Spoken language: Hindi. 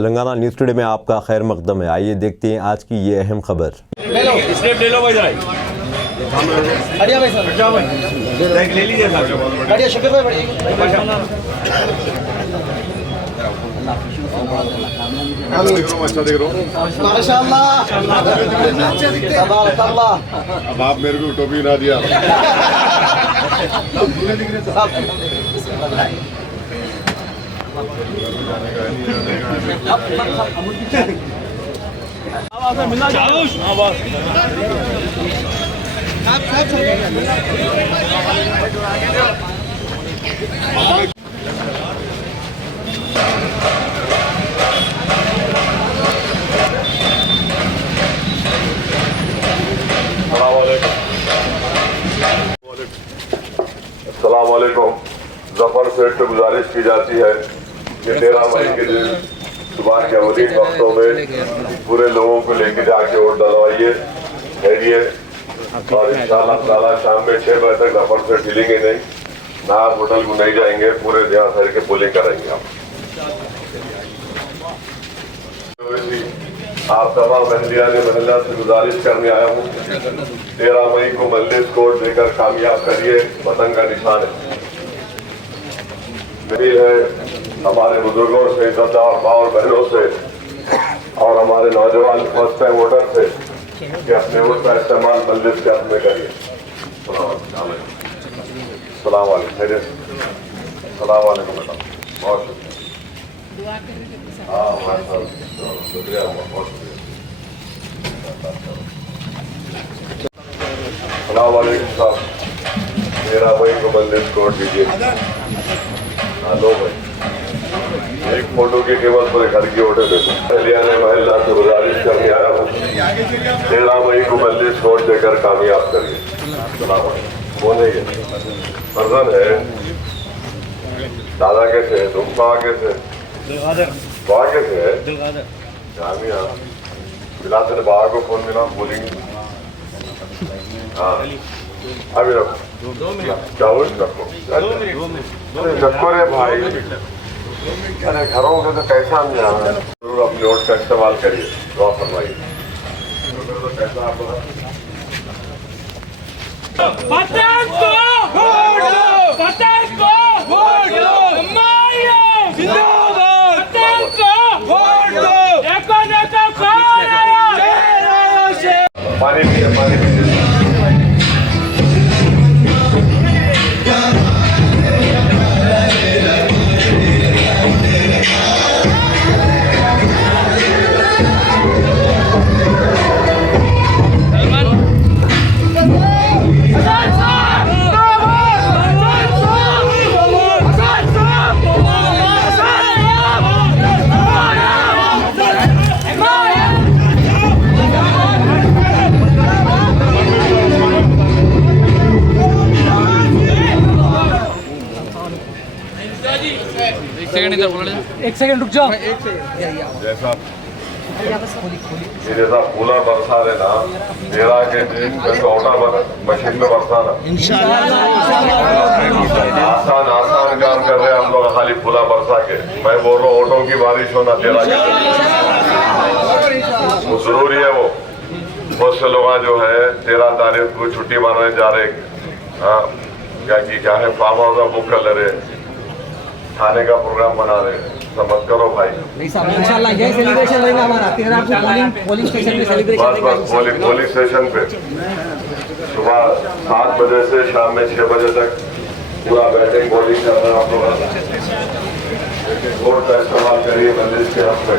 तेलंगाना न्यूज़ टुडे में आपका खैर मकदम है। आइए देखते हैं आज की ये अहम खबर। अब आप मेरे को टोपी ना दिया। अस्सलामुअलैकुम। जफर सेठ से गुजारिश की जाती है कि 13 मई के दिन सुबह के अवधि वक्तों में पूरे लोगों को लेकर जाके वोट डलवाइए, ठहरिए और इंशाअल्लाह ताला शाम में 6 बजे तक जफर सेठ हिलेंगे नहीं, ना आप होटल को नहीं जाएंगे, पूरे यहाँ शहर के पोलिंग करेंगे। आप तमाम महलिया से गुजारिश करने आया हूँ, 13 मई को मजलिस कोर्ट देकर कामयाब करिए, वतन का निशान है। मेरी है हमारे बुजुर्गों से, इज्जतदार माँ और बहनों से और हमारे नौजवान फर्स्ट टाइम वोटर से कि अपने वोट का इस्तेमाल मजलिस के हक में करिए। सलाम वालेकुम बेटा, बहुत शुक्रिया। हाँ शुक्रिया, बहुत शुक्रिया। सलाम वालेकुम साहब, 13 मई को मजलिस कोर्ट दीजिए। लो भाई, एक फोटो की कीमत पर घर की वोटें देते। महिला से गुजारिश करने आया हूँ, 13 मई को मजलिस कोर्ट देकर कामयाब करिए। बोलेंगे फर्जन है दादा कैसे, तुम कहाँ कैसे, वहाँ कैसे है जामिया बिलाते ने बाहर को फोन मिला, बोलेंगे हाँ अभी रखो, जाओ रखो रखो रे भाई, अरे घरों के तो कैसा हम जाना, जरूर अपने वोट का इस्तेमाल करिए, दुआ फरमाइए। कैसा आप पानी पिए, पानी पिए। एक सेकंड रुक जाओ। जैसा फूला बरसा रहे ना, 13 के दिन मशीन में बरसाना आसान आसान काम कर रहे हैं हम लोग, खाली फूला बरसा के। मैं बोल रहा हूँ ऑटो की बारिश होना 13 के वो जरूरी है। वो बहुत से लोग जो है 13 तारीख को छुट्टी मारने जा रहे, क्या है फार्म हाउस बुक कर ले रहे, खाने का प्रोग्राम बना रहे, समझ करो भाई। इंशाल्लाह यही सेलिब्रेशन रहेगा हमारा 13 को पोलिंग स्टेशन पे सेलिब्रेशन। बस पोलिंग स्टेशन पे सुबह 7 बजे से शाम में 6 बजे तक पूरा बैटिंग बॉलिंग कर रहे हैं आप लोग। वोट का इस्तेमाल करिए मजलिस के हक में।